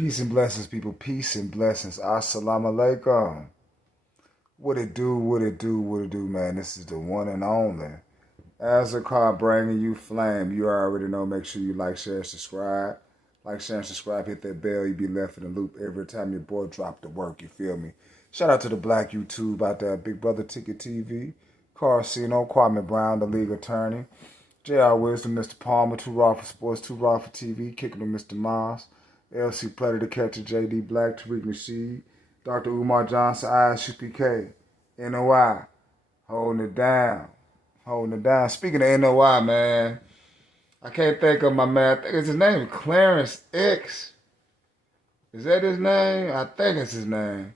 Peace and blessings, people. Peace and blessings. Assalamu alaikum. What it do, what it do, what it do, man. This is the one and only. As a car bringing you flame, you already know. Make sure you like, share, subscribe. Like, share, and subscribe. Hit that bell. You be left in the loop every time your boy drop the work. You feel me? Shout out to the black YouTube out there. Big Brother Ticket TV. Carcino, Kwame Brown, the league attorney. J.R. Wisdom, Mr. Palmer, Too Raw for Sports, Too Raw for TV. Kicking with Mr. Miles. LC Predator Catcher, JD Black, Tariq Nasheed, Dr. Umar Johnson, ISUPK, NOI, holding it down, holding it down. Speaking of NOI, man, I can't think of my man. I think it's his name, Clarence X. Is that his name? I think it's his name.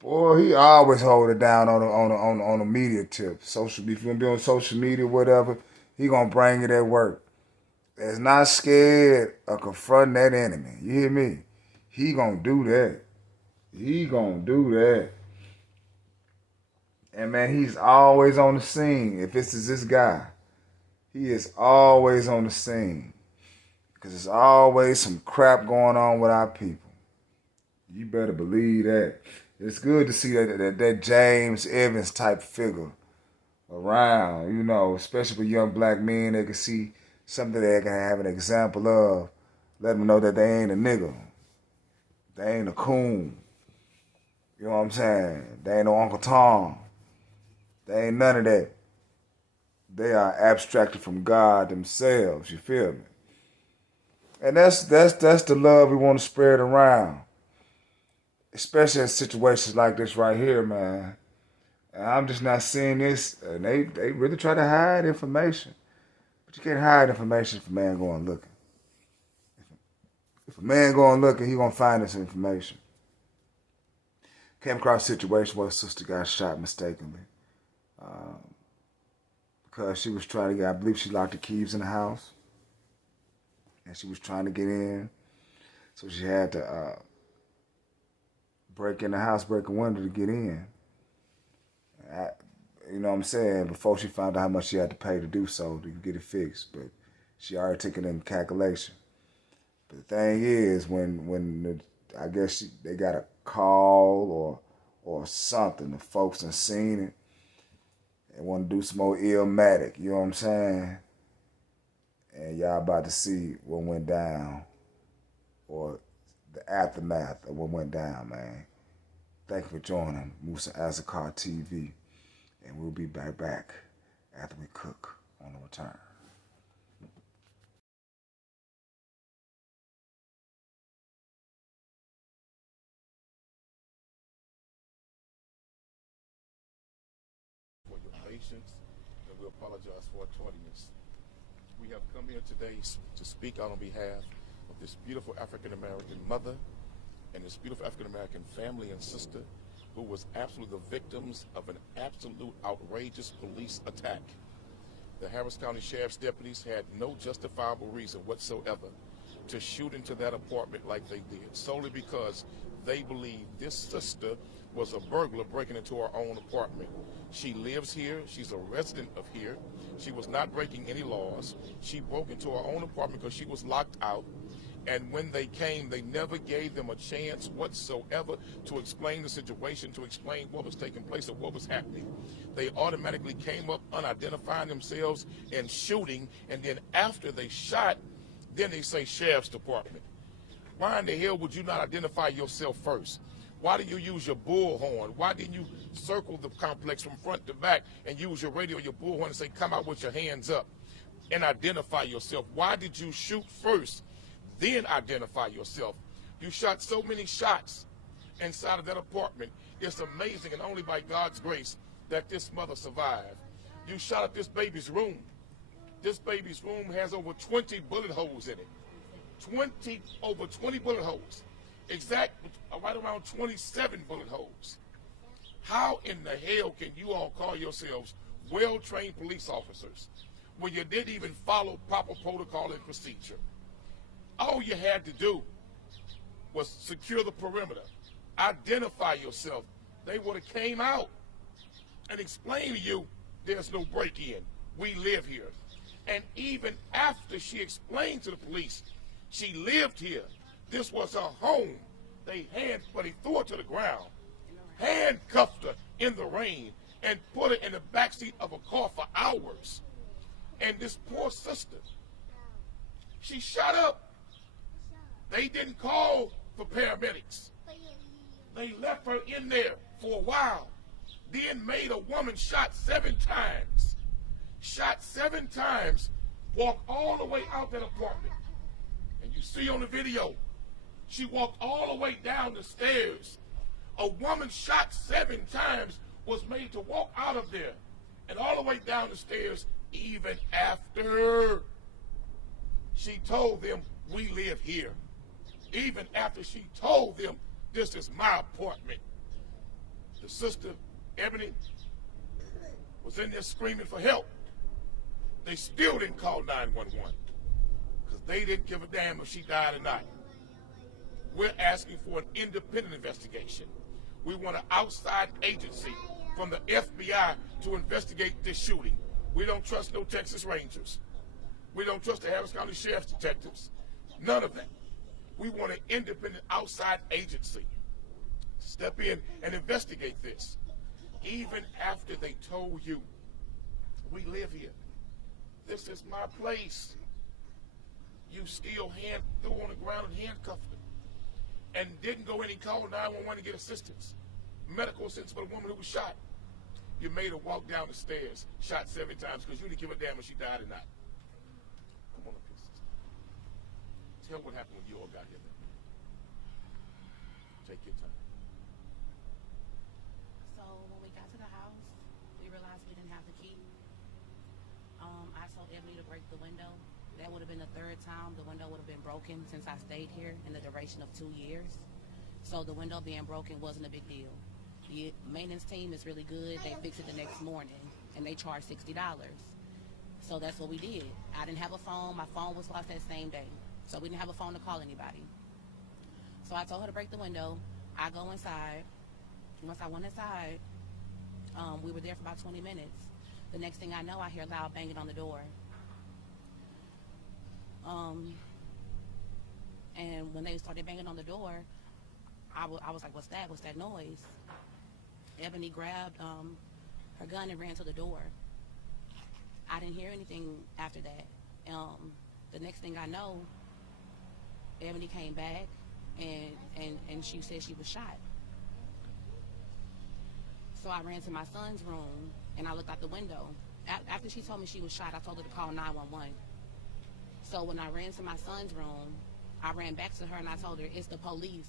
Boy, he always hold it down on a media tip. Social, if you gonna be on social media, whatever, he gonna bring it at work. That's not scared of confronting that enemy. You hear me? He gonna do that. He gonna do that. And man, he's always on the scene. If this is this guy, he is always on the scene. Because there's always some crap going on with our people. You better believe that. It's good to see that James Evans type figure around, you know, especially for young black men. They can see something they can have an example of. Let them know that they ain't a nigga. They ain't a coon. You know what I'm saying? They ain't no Uncle Tom. They ain't none of that. They are abstracted from God themselves. You feel me? And that's the love we want to spread around. Especially in situations like this right here, man. And I'm just not seeing this. And they really try to hide information. But you can't hide information if a man going looking. If a man going looking, he going to find this information. Came across a situation where a sister got shot mistakenly. Because she was trying to get, I believe she locked the keys in the house. And she was trying to get in. So she had to break in the house, break a window to get in. You know what I'm saying? Before she found out how much she had to pay to do so to get it fixed. But she already took it into calculation. But the thing is, I guess they got a call or something, the folks done seen it and want to do some more Illmatic, you know what I'm saying? And y'all about to see what went down or the aftermath of what went down, man. Thank you for joining Musa Azakar TV. And we'll be back after we cook on the return. For your patience, and we apologize for our tardiness. We have come here today to speak out on behalf of this beautiful African-American mother and this beautiful African-American family and sister who was absolutely the victims of an absolute outrageous police attack. The Harris County Sheriff's deputies had no justifiable reason whatsoever to shoot into that apartment like they did, solely because they believed this sister was a burglar breaking into her own apartment. She lives here. She's a resident of here. She was not breaking any laws. She broke into her own apartment because she was locked out. And when they came, they never gave them a chance whatsoever to explain the situation, to explain what was taking place or what was happening. They automatically came up unidentifying themselves and shooting. And then after they shot, then they say Sheriff's Department. Why in the hell would you not identify yourself first? Why do you use your bullhorn? Why didn't you circle the complex from front to back and use your radio, your bullhorn, and say, come out with your hands up and identify yourself? Why did you shoot first, then identify yourself? You shot so many shots inside of that apartment. It's amazing, and only by God's grace, that this mother survived. You shot at this baby's room. This baby's room has over 20 bullet holes in it. Over 20 bullet holes. Right around 27 bullet holes. How in the hell can you all call yourselves well-trained police officers when you didn't even follow proper protocol and procedure? All you had to do was secure the perimeter, identify yourself. They would have came out and explained to you, there's no break-in. We live here. And even after she explained to the police she lived here, This was her home. They threw her to the ground, handcuffed her in the rain, and put her in the backseat of a car for hours. And this poor sister, she shot up. They didn't call for paramedics. They left her in there for a while. Then made a woman shot 7 times. Shot 7 times. Walked all the way out that apartment. And you see on the video, she walked all the way down the stairs. A woman shot 7 times was made to walk out of there and all the way down the stairs, even after she told them, we live here. Even after she told them, this is my apartment. The sister, Ebony, was in there screaming for help. They still didn't call 911 because they didn't give a damn if she died or not. We're asking for an independent investigation. We want an outside agency from the FBI to investigate this shooting. We don't trust no Texas Rangers. We don't trust the Harris County Sheriff's detectives. None of that. We want an independent outside agency to step in and investigate this. Even after they told you, we live here. This is my place. You still threw her on the ground and handcuffed her. And didn't go in and call 911 to get assistance. Medical assistance for the woman who was shot. You made her walk down the stairs, shot 7 times because you didn't give a damn if she died or not. Come on up here, sister. Tell what happened when you all got here then. Take your time. So when we got to the house, we realized we didn't have the key. I told Ebony to break the window. That would have been the 3rd time the window would have been broken since I stayed here in the duration of 2 years. So the window being broken wasn't a big deal. The maintenance team is really good. They fixed it the next morning, and they charged $60. So that's what we did. I didn't have a phone. My phone was lost that same day. So we didn't have a phone to call anybody. So I told her to break the window. I go inside. Once I went inside, we were there for about 20 minutes. The next thing I know, I hear loud banging on the door. And when they started banging on the door, I was like, what's that? What's that noise? Ebony grabbed her gun and ran to the door. I didn't hear anything after that. The next thing I know, Ebony came back and she said she was shot. So I ran to my son's room and I looked out the window. After she told me she was shot, I told her to call 911. So when I ran to my son's room, I ran back to her and I told her, it's the police.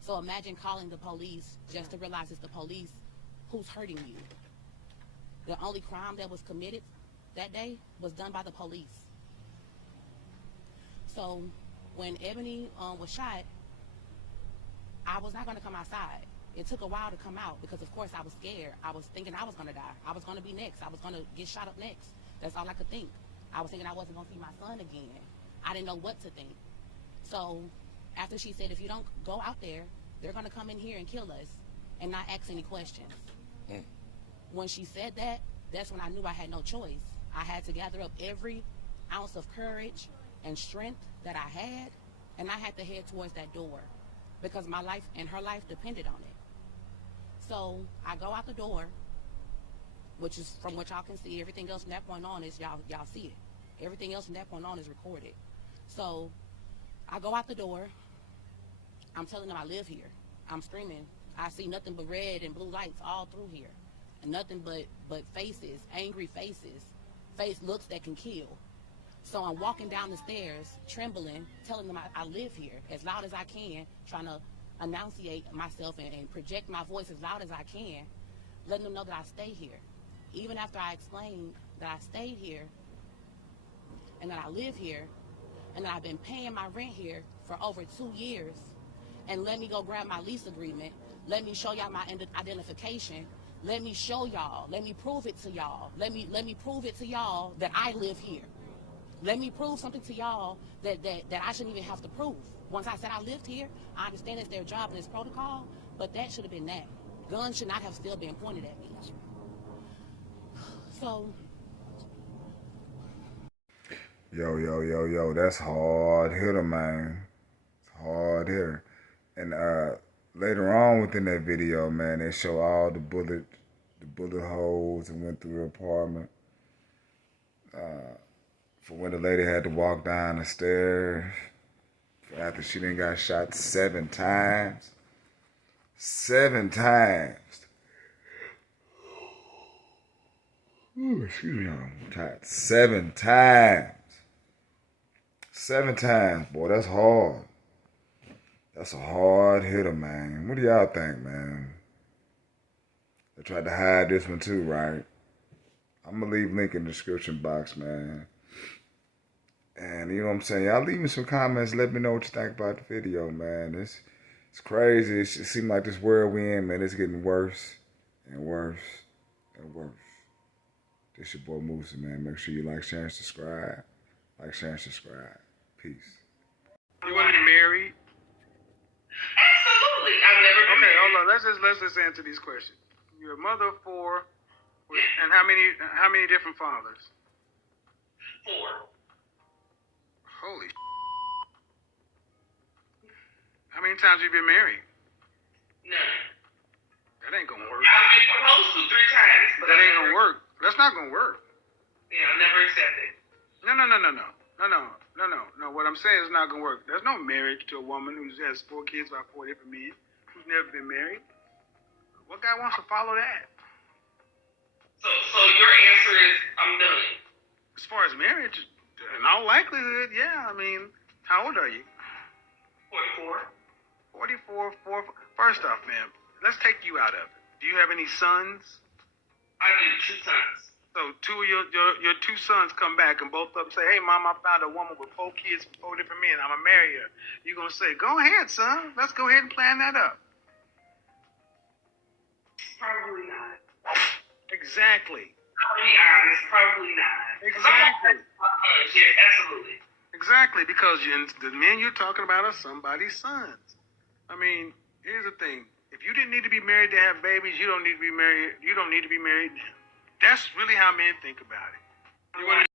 So imagine calling the police just to realize it's the police who's hurting you. The only crime that was committed that day was done by the police. So when Ebony was shot, I was not going to come outside. It took a while to come out because, of course, I was scared. I was thinking I was going to die. I was going to be next. I was going to get shot up next. That's all I could think. I was thinking I wasn't going to see my son again. I didn't know what to think. So after she said, if you don't go out there, they're going to come in here and kill us and not ask any questions. When she said that, that's when I knew I had no choice. I had to gather up every ounce of courage and strength that I had, and I had to head towards that door because my life and her life depended on it. So I go out the door, which is from what y'all can see. Everything else from that point on is y'all see it. Everything else from that point on is recorded. So I go out the door. I'm telling them I live here. I'm screaming. I see nothing but red and blue lights all through here. And nothing but faces, angry faces, face looks that can kill. So I'm walking down the stairs, trembling, telling them I live here as loud as I can, trying to enunciate myself and project my voice as loud as I can, letting them know that I stay here. Even after I explained that I stayed here and that I live here and that I've been paying my rent here for over 2 years, and let me go grab my lease agreement, let me show y'all my identification, let me show y'all, let me prove it to y'all, let me prove it to y'all that I live here. Let me prove something to y'all that I shouldn't even have to prove. Once I said I lived here, I understand it's their job and it's protocol, but that should have been that. Guns should not have still been pointed at me. So. Yo, that's hard hitter, man. It's hard hitter. And later on within that video, man, they show all the bullet holes and went through the apartment. For when the lady had to walk down the stairs after she done got shot 7 times. 7 times. Ooh, excuse me, I'm tired. 7 times. 7 times, boy, that's hard. That's a hard hitter, man. What do y'all think, man? They tried to hide this one too, right? I'm going to leave link in the description box, man. And you know what I'm saying? Y'all leave me some comments. Let me know what you think about the video, man. It's crazy. It seems like this world we in, man, it's getting worse and worse and worse. This your boy Moosey, man. Make sure you like, share, and subscribe. Like, share, and subscribe. Peace. You want to be married? Absolutely. I've never been married. Okay, hold on. Let's just answer these questions. You're a mother of 4, and how many different fathers? 4. Holy. How many times have you been married? None. That ain't gonna work. I've been proposed to 3 times, but That ain't gonna work. That's not gonna work. Yeah, I never accepted. No. What I'm saying is not gonna work. There's no marriage to a woman who has 4 kids by 4 different men who's never been married. What guy wants to follow that? So your answer is I'm done. As far as marriage, in all likelihood, yeah. I mean, how old are you? 44. 44. First off, man, let's take you out of it. Do you have any sons? I do 2 sons. So 2 of your 2 sons come back and both of them say, "Hey, Mom, I found a woman with 4 kids from 4 different men. I'm gonna marry her." You're gonna say, "Go ahead, son. Let's go ahead and plan that up." Probably not. Exactly. I'll be honest, probably not. Exactly. Yes, absolutely. Exactly, because the men you're talking about are somebody's sons. I mean, here's the thing: if you didn't need to be married to have babies, you don't need to be married. You don't need to be married now. That's really how men think about it. You want to